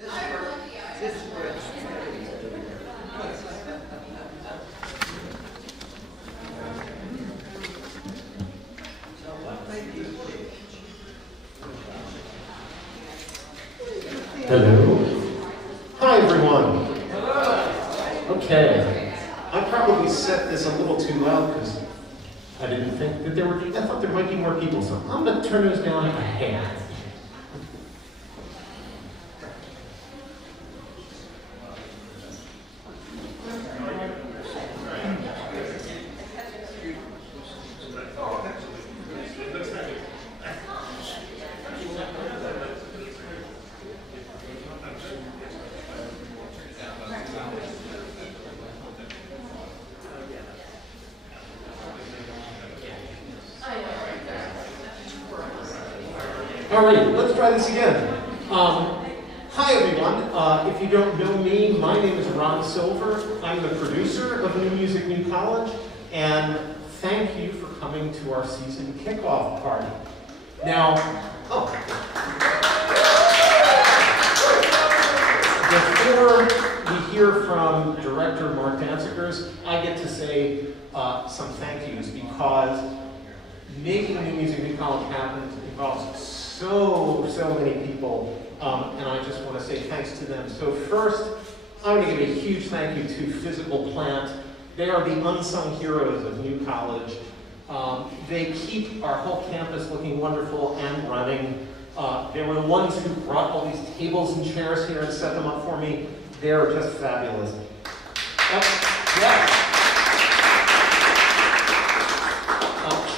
Hello. Hi, everyone. Okay. I probably set this a little too loud because I didn't think that I thought there might be more people, so I'm going to turn those down a hair. All right, let's try this again. Hi, everyone. If you don't know me, my name is Ron Silver. I'm the producer of New Music, New College, and thank you for coming to our season kickoff party. Now, before we hear from Director Mark Dancigers, I get to say some thank yous because making New Music, New College happen involves so many people, and I just want to say thanks to them. So first, I'm going to give a huge thank you to Physical Plant. They are the unsung heroes of New College. They keep our whole campus looking wonderful and running. They were the ones who brought all these tables and chairs here and set them up for me. They're just fabulous.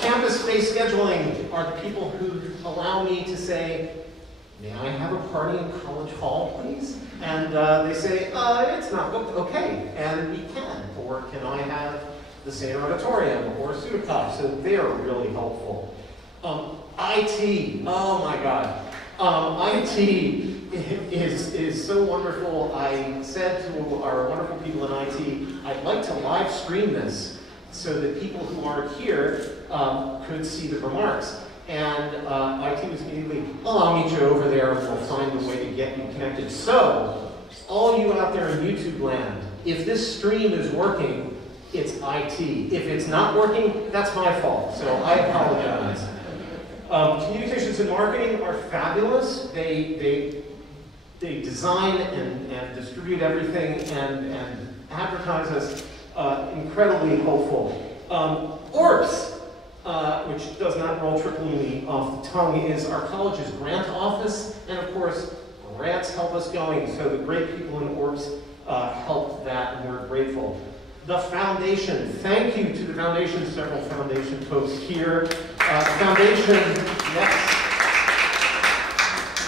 Campus-based scheduling are the people who allow me to say, may I have a party in College Hall, please? And they say, it's not booked, okay, and we can. Or can I have the Seder Auditorium or Sudakov? So they are really helpful. IT, oh my God. IT is so wonderful. I said to our wonderful people in IT, I'd like to live stream this so that people who aren't here could see the remarks. And IT was immediately, I'll meet you over there and we'll find a way to get you connected. So, all you out there in YouTube land, if this stream is working, it's IT. If it's not working, that's my fault, so I apologize. Communications and marketing are fabulous. They design and distribute everything and advertise us. Incredibly hopeful. ORPS, which does not roll triply off the tongue, is our college's grant office, and of course, grants help us going, so the great people in ORPS helped that, and we're grateful. The foundation, thank you to the foundation, several foundation folks here. The foundation, yes,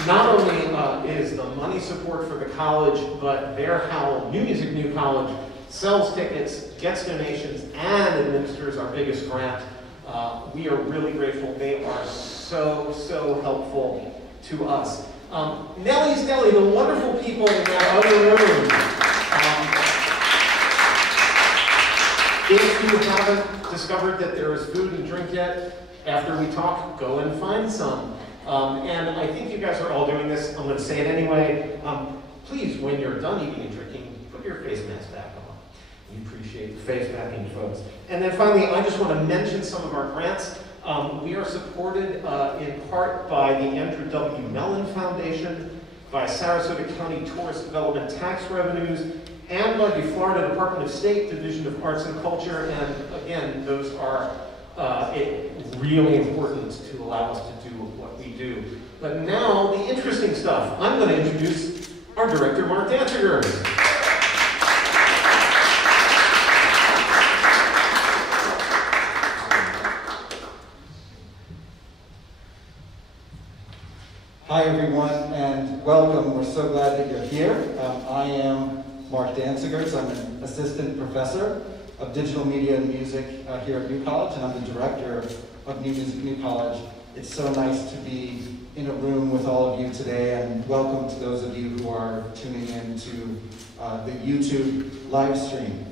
not only is the money support for the college, but they're how New Music, New College sells tickets, gets donations, and administers our biggest grant. We are really grateful. They are so helpful to us. Nellie's Deli, the wonderful people in that other room. If you haven't discovered that there is food and drink yet, after we talk, go and find some. And I think you guys are all doing this. I'm going to say it anyway. Please, when you're done eating and drinking, put your face mask back on. We appreciate the face packing, folks. And then finally, I just want to mention some of our grants. We are supported in part by the Andrew W. Mellon Foundation, by Sarasota County Tourist Development Tax Revenues, and by the Florida Department of State Division of Arts and Culture. And again, those are really important to allow us to do what we do. But now, the interesting stuff. I'm going to introduce our director, Mark Dancigers. Hi everyone, and welcome. We're so glad that you're here. I am Mark Dancigers. I'm an assistant professor of digital media and music here at New College, and I'm the director of New Music, New College. It's so nice to be in a room with all of you today, and welcome to those of you who are tuning in to the YouTube live stream.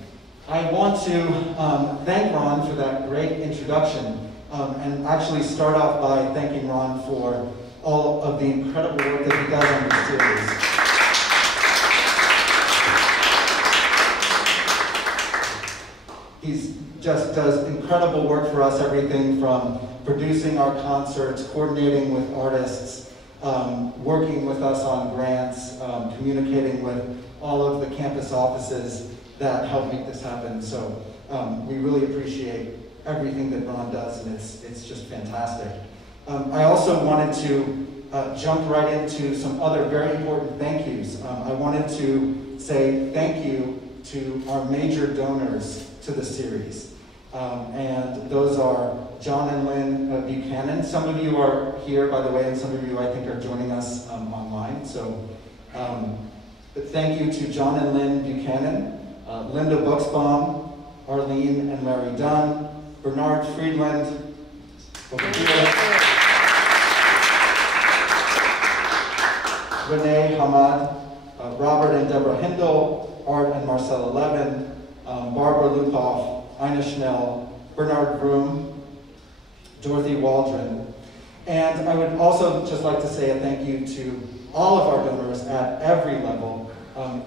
I want to thank Ron for that great introduction, and actually start off by thanking Ron for all of the incredible work that he does on this series. He just does incredible work for us, everything from producing our concerts, coordinating with artists, working with us on grants, communicating with all of the campus offices that help make this happen. So we really appreciate everything that Ron does, and it's just fantastic. I also wanted to jump right into some other very important thank yous. I wanted to say thank you to our major donors to the series. And those are John and Lynn Buchanan. Some of you are here, by the way, and some of you, I think, are joining us online. So but thank you to John and Lynn Buchanan, Linda Buxbaum, Arlene and Larry Dunn, Bernard Friedland, over here, Renee Hamad, Robert and Deborah Hindle, Art and Marcella Levin, Barbara Lupoff, Ina Schnell, Bernard Broom, Dorothy Waldron. And I would also just like to say a thank you to all of our donors at every level.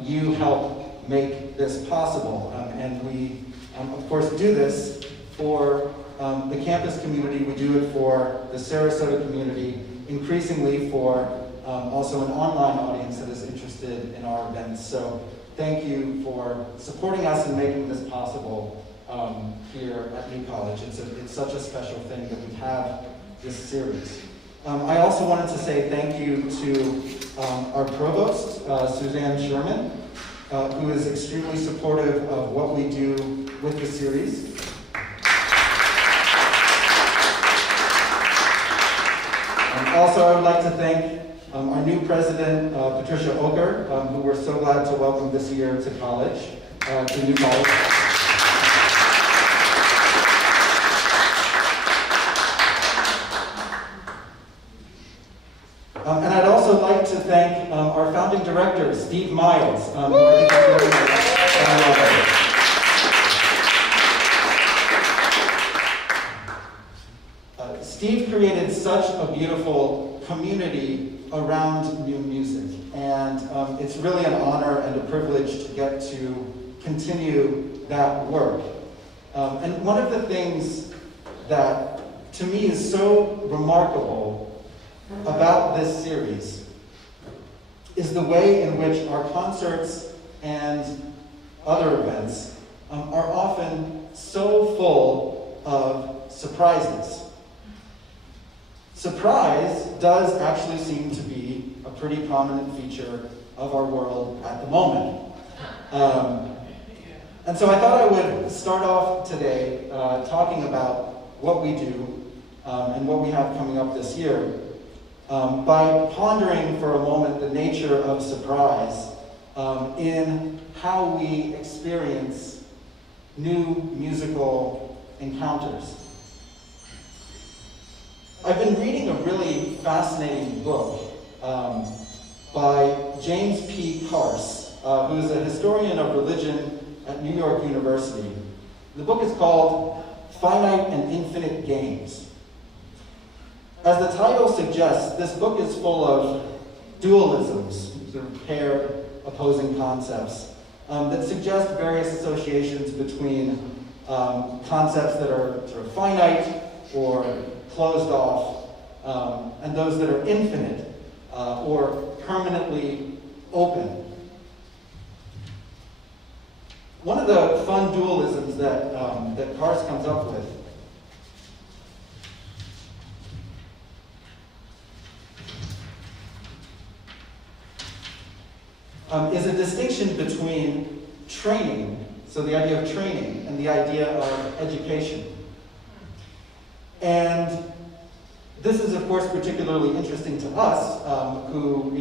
You help make this possible. And we, of course, do this for the campus community. We do it for the Sarasota community, increasingly for also an online audience that is interested in our events. So thank you for supporting us and making this possible here at New College. It's such a special thing that we have this series. I also wanted to say thank you to our provost, Suzanne Sherman, who is extremely supportive of what we do with the series. Also, I would like to thank our new president, Patricia Oker, who we're so glad to welcome this year to college, to New College. And I'd also like to thank our founding director, Steve Miles, who I think is really Steve created such a beautiful community around new music, and it's really an honor and a privilege to get to continue that work. And one of the things that to me is so remarkable about this series is the way in which our concerts and other events are often so full of surprises. Surprise does actually seem to be a pretty prominent feature of our world at the moment. And so I thought I would start off today talking about what we do and what we have coming up this year by pondering for a moment the nature of surprise in how we experience new musical encounters. I've been reading a really fascinating book by James P. Carse, who is a historian of religion at New York University. The book is called Finite and Infinite Games. As the title suggests, this book is full of dualisms, sort of paired opposing concepts, that suggest various associations between concepts that are sort of finite or closed off, and those that are infinite or permanently open. One of the fun dualisms that Carse comes up with is a distinction between training, so the idea of training, and the idea of education. And this is, of course, particularly interesting to us who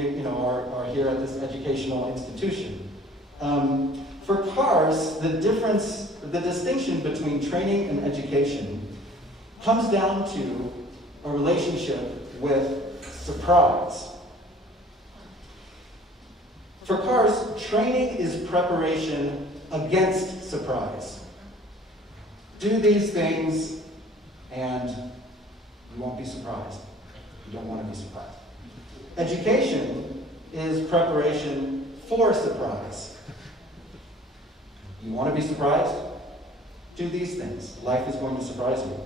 are here at this educational institution. For Carse, the distinction between training and education comes down to a relationship with surprise. For Carse, training is preparation against surprise. Do these things and you won't be surprised. You don't want to be surprised. Education is preparation for surprise. You want to be surprised? do these things. Life is going to surprise you.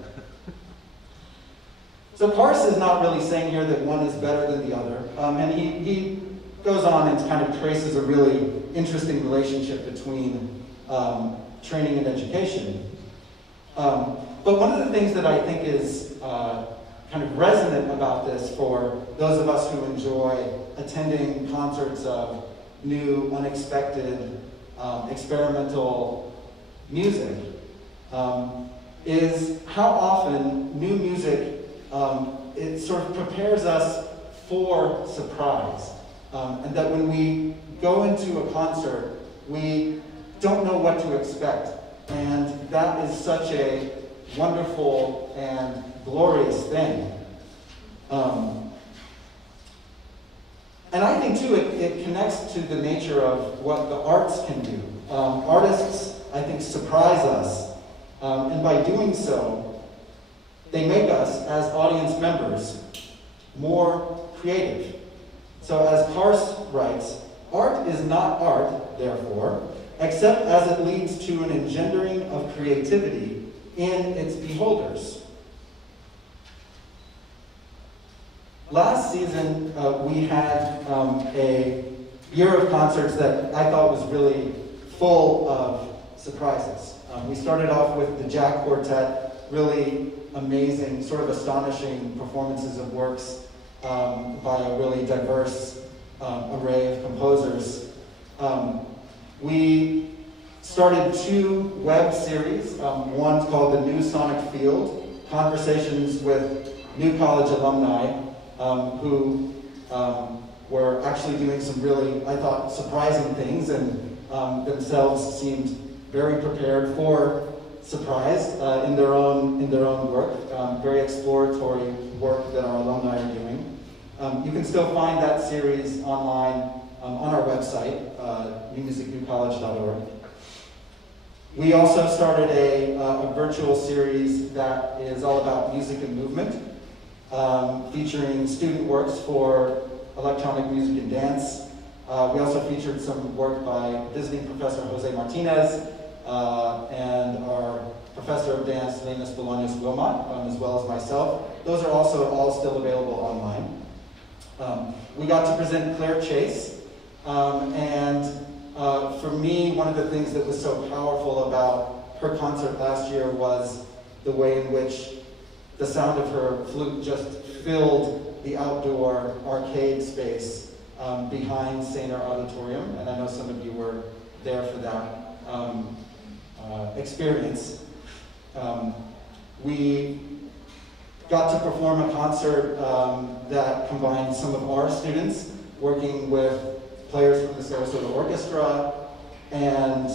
So Parse is not really saying here that one is better than the other. And he goes on and kind of traces a really interesting relationship between training and education. But one of the things that I think is kind of resonant about this for those of us who enjoy attending concerts of new, unexpected, experimental music is how often new music it sort of prepares us for surprise. And that when we go into a concert, we don't know what to expect. And that is such a wonderful and glorious thing. And I think, too, it connects to the nature of what the arts can do. Artists, I think, surprise us. And by doing so, they make us, as audience members, more creative. So as Parse writes, art is not art, therefore, except as it leads to an engendering of creativity in its beholders. Last season, we had a year of concerts that I thought was really full of surprises. We started off with the Jack Quartet, really amazing, sort of astonishing performances of works by a really diverse array of composers. We started 2 web series. One's called The New Sonic Field, Conversations with New College Alumni who were actually doing some really, I thought, surprising things and themselves seemed very prepared for surprise in their own work, very exploratory work that our alumni are doing. You can still find that series online on our website, newmusicnewcollege.org. We also started a virtual series that is all about music and movement, featuring student works for electronic music and dance. We also featured some work by visiting Professor Jose Martinez and our Professor of Dance, Lenis Bolaños Wilmot, as well as myself. Those are also all still available online. We got to present Claire Chase, and for me, one of the things that was so powerful about her concert last year was the way in which the sound of her flute just filled the outdoor arcade space behind Sainer Auditorium, and I know some of you were there for that experience. We got to perform a concert that combined some of our students working with players from the Sarasota Orchestra and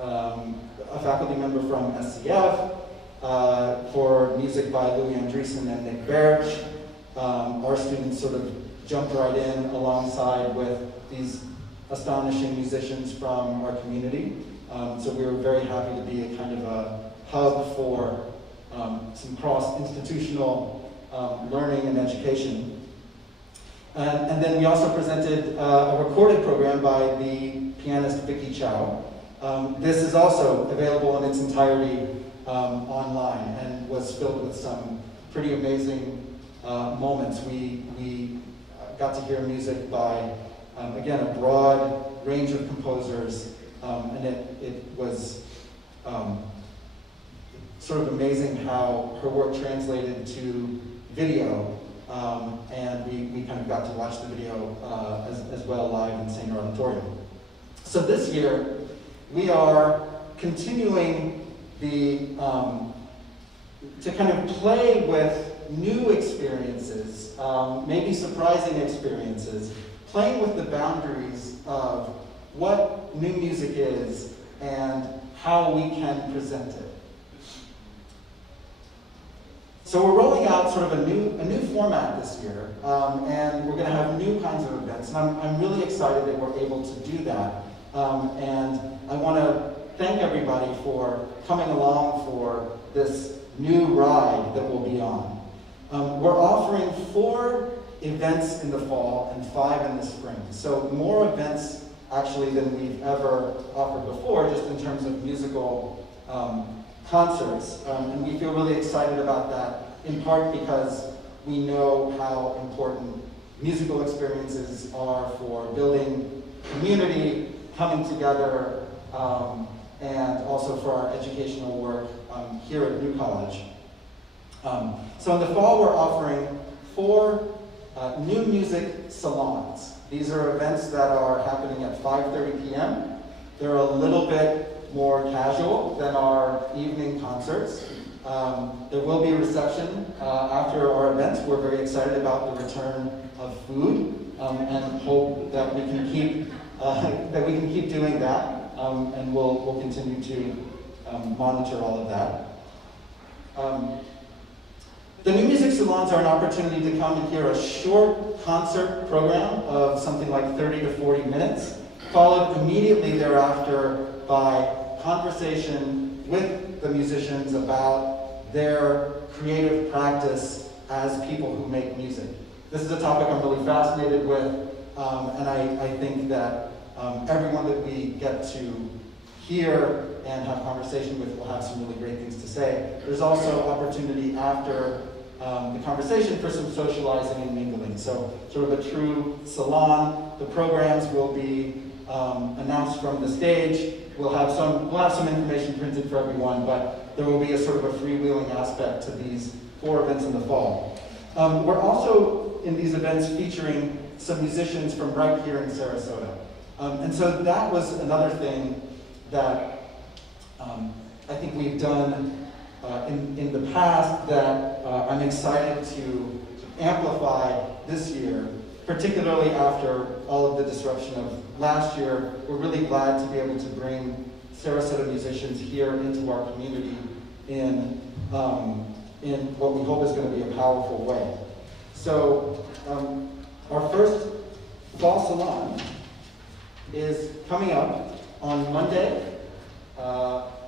a faculty member from SCF for music by Louis Andreessen and Nick Berge. Our students sort of jumped right in alongside with these astonishing musicians from our community. So we were very happy to be a kind of a hub for some cross-institutional learning and education. And then we also presented a recorded program by the pianist Vicky Chow. This is also available in its entirety online and was filled with some pretty amazing moments. We got to hear music by, again, a broad range of composers, and it was sort of amazing how her work translated to video, and we kind of got to watch the video as well live in Sainer Auditorium. So this year, we are continuing to kind of play with new experiences, maybe surprising experiences, playing with the boundaries of what new music is and how we can present it. So we're rolling out sort of a new format this year, and we're going to have new kinds of events, and I'm really excited that we're able to do that. And I want to thank everybody for coming along for this new ride that we'll be on. We're offering 4 events in the fall and 5 in the spring. So more events actually than we've ever offered before, just in terms of musical concerts. And we feel really excited about that, in part because we know how important musical experiences are for building community, coming together, and also for our educational work here at New College. So in the fall, we're offering 4 new music salons. These are events that are happening at 5:30 p.m. They're a little bit more casual than our evening concerts. There will be a reception after our events. We're very excited about the return of food and hope that we can keep doing that, and we'll continue to monitor all of that. The New Music Salons are an opportunity to come and hear a short concert program of something like 30 to 40 minutes, followed immediately thereafter by conversation with the musicians about their creative practice as people who make music. This is a topic I'm really fascinated with, and I think that everyone that we get to hear and have conversation with will have some really great things to say. There's also opportunity after the conversation for some socializing and mingling. So sort of a true salon. The programs will be announced from the stage. We'll have some information printed for everyone, but there will be a sort of a freewheeling aspect to these 4 events in the fall. We're also in these events featuring some musicians from right here in Sarasota. And so that was another thing that I think we've done in the past that I'm excited to amplify this year, particularly after all of the disruption of last year. We're really glad to be able to bring Sarasota musicians here into our community in what we hope is going to be a powerful way. So our first fall salon is coming up on Monday,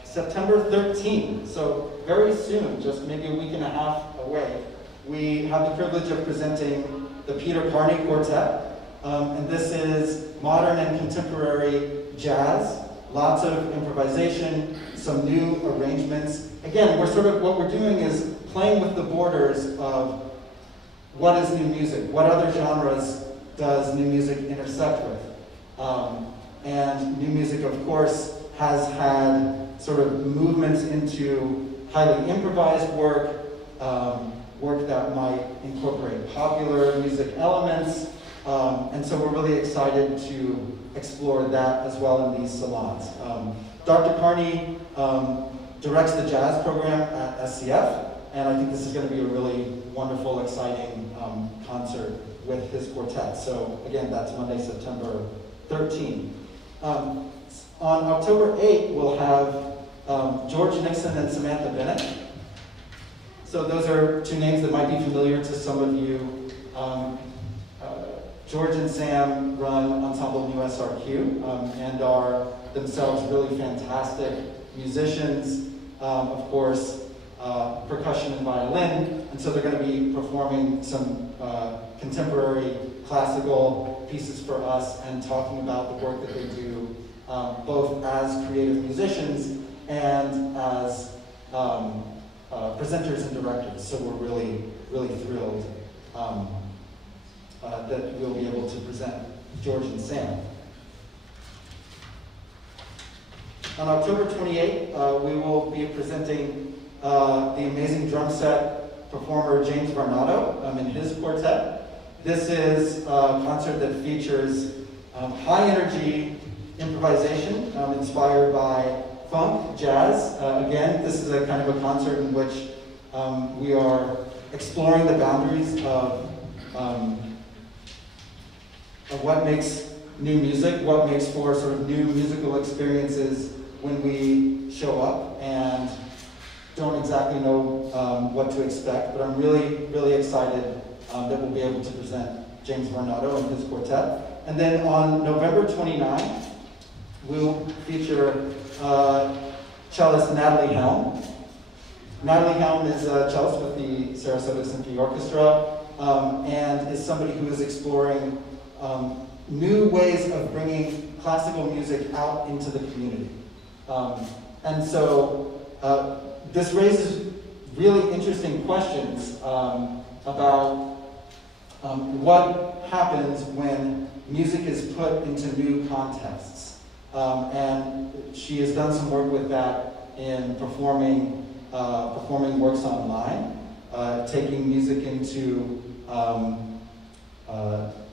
September 13th, so very soon, just maybe a week and a half away. We have the privilege of presenting the Peter Carney Quartet, and this is modern and contemporary jazz, lots of improvisation, some new arrangements. Again, what we're doing is playing with the borders of what is new music, what other genres does new music intersect with. And new music, of course, has had sort of movements into highly improvised work, work that might incorporate popular music elements, and so we're really excited to explore that as well in these salons. Dr. Carney directs the jazz program at SCF, and I think this is going to be a really wonderful, exciting concert with his quartet. So again, that's Monday, September 13th. On October 8th, we'll have George Nixon and Samantha Bennett. So those are 2 names that might be familiar to some of you. George and Sam run Ensemble New SRQ and are themselves really fantastic musicians, of course, percussion and violin, and so they're going to be performing some contemporary classical pieces for us and talking about the work that they do, both as creative musicians and as presenters and directors. So we're really, really thrilled that we'll be able to present George and Sam. On October 28th, we will be presenting the amazing drum set performer James Barnado and his quartet. This is a concert that features high energy improvisation inspired by funk, jazz. Again, this is a kind of a concert in which we are exploring the boundaries of what makes new music, what makes for sort of new musical experiences when we show up and don't exactly know what to expect, but I'm really, really excited that we'll be able to present James Barnado and his quartet. And then on November 29th, we'll feature cellist Natalie Helm. Natalie Helm is a cellist with the Sarasota Symphony Orchestra and is somebody who is exploring new ways of bringing classical music out into the community. And so this raises really interesting questions about what happens when music is put into new contexts. And she has done some work with that in performing works online, taking music into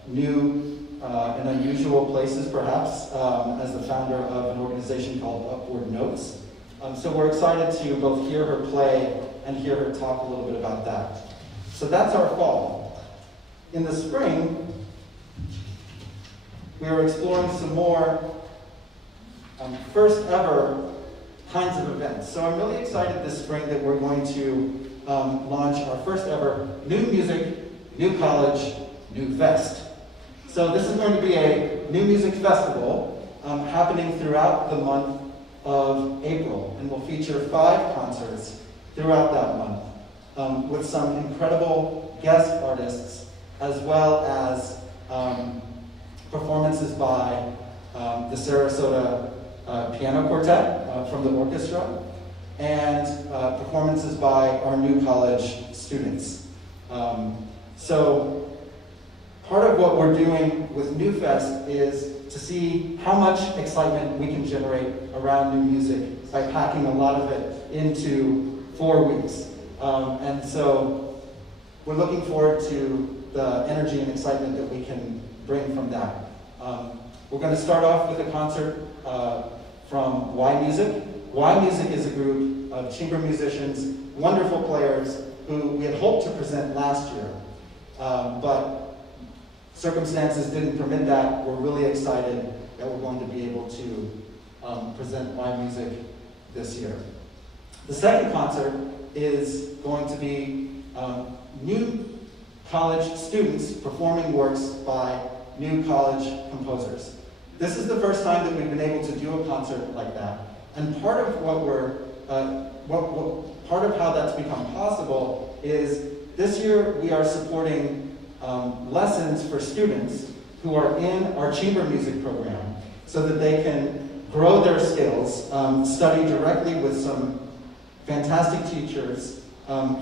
new and unusual places, perhaps, as the founder of an organization called Upward Notes. So we're excited to both hear her play and hear her talk a little bit about that. So that's our fall. In the spring, we are exploring some more first ever kinds of events. So I'm really excited this spring that we're going to launch our first ever New Music, New College, New Fest. So this is going to be a new music festival happening throughout the month of April, and will feature 5 concerts throughout that month with some incredible guest artists, as well as performances by the Sarasota Piano Quartet from the orchestra, and performances by our new college students. So part of what we're doing with New Fest is to see how much excitement we can generate around new music by packing a lot of it into 4 weeks. And so we're looking forward to the energy and excitement that we can bring from that. We're going to start off with a concert from Y Music. Y Music is a group of chamber musicians, wonderful players, who we had hoped to present last year. But circumstances didn't permit that. We're really excited that we're going to be able to present Y Music this year. The second concert is going to be new college students performing works by new college composers. This is the first time that we've been able to do a concert like that. And part of part of how that's become possible is this year we are supporting lessons for students who are in our chamber music program so that they can grow their skills, study directly with some fantastic teachers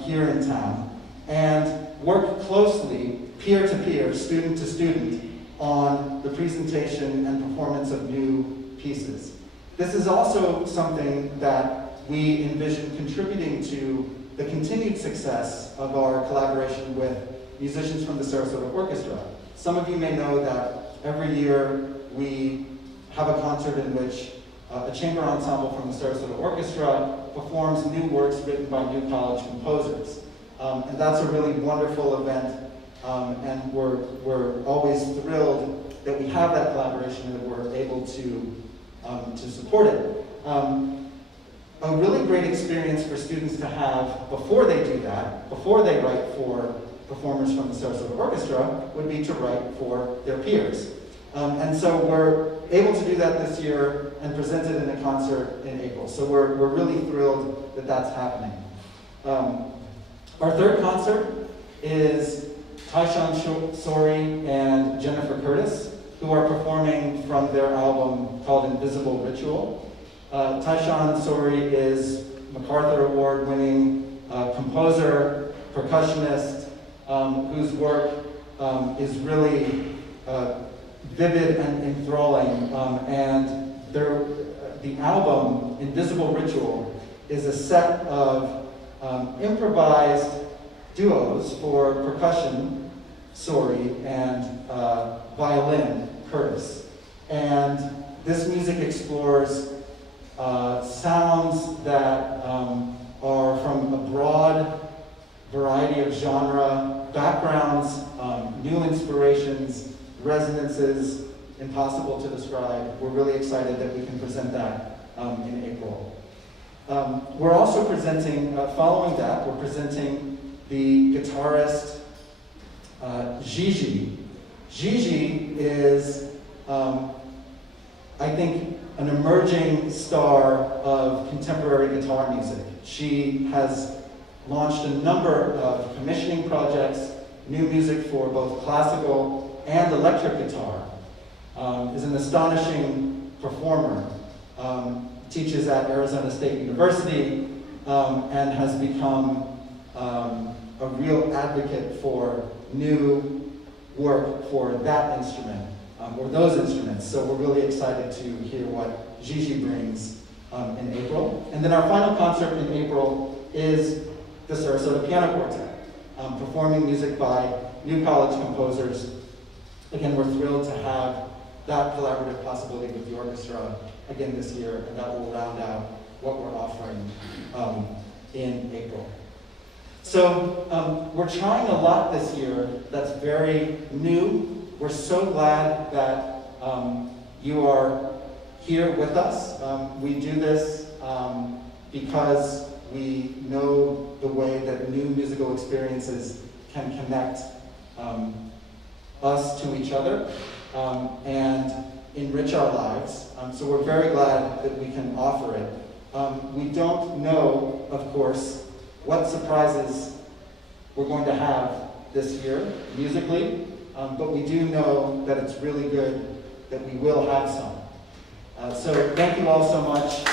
here in town, and work closely, peer-to-peer, student-to-student, on the presentation and performance of new pieces. This is also something that we envision contributing to the continued success of our collaboration with musicians from the Sarasota Orchestra. Some of you may know that every year we have a concert in which a chamber ensemble from the Sarasota Orchestra performs new works written by new college composers. And that's a really wonderful event, and we're always thrilled that we have that collaboration and that we're able to support it. A really great experience for students to have before they do that, before they write for performers from the Sarasota Orchestra, would be to write for their peers. And so we're able to do that this year and present it in a concert in April. So we're really thrilled that that's happening. Our third concert is Taishan Sori and Jennifer Curtis, who are performing from their album called Invisible Ritual. Taishan Sori is MacArthur Award-winning composer, percussionist, whose work is really vivid and enthralling. And the album, Invisible Ritual, is a set of improvised duos for percussion, Sori, and violin, Curtis. And this music explores sounds that are from a broad variety of genre backgrounds, new inspirations, resonances, impossible to describe. We're really excited that we can present that in April. We're also presenting, following that, we're presenting the guitarist Gigi. Gigi is, I think, an emerging star of contemporary guitar music. She has launched a number of commissioning projects, new music for both classical and electric guitar, is an astonishing performer, teaches at Arizona State University, and has become a real advocate for new work for that instrument, or those instruments. So we're really excited to hear what Gigi brings in April. And then our final concert in April is the Sarasota Piano Quartet, performing music by new college composers. Again, we're thrilled to have that collaborative possibility with the orchestra again this year, and that will round out what we're offering in April. So we're trying a lot this year that's very new. We're so glad that you are here with us. We do this because we know the way that new musical experiences can connect us to each other and enrich our lives. So we're very glad that we can offer it. We don't know, of course, what surprises we're going to have this year musically, but we do know that it's really good that we will have some. So thank you all so much.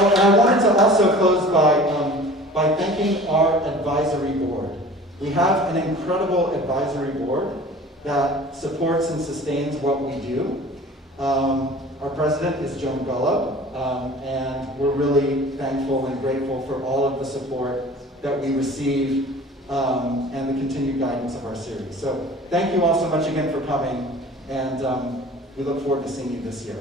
Oh, and I wanted to also close by thanking our advisory board. We have an incredible advisory board that supports and sustains what we do. Our president is Joan Gullo, and we're really thankful and grateful for all of the support that we receive and the continued guidance of our series. So thank you all so much again for coming, and we look forward to seeing you this year.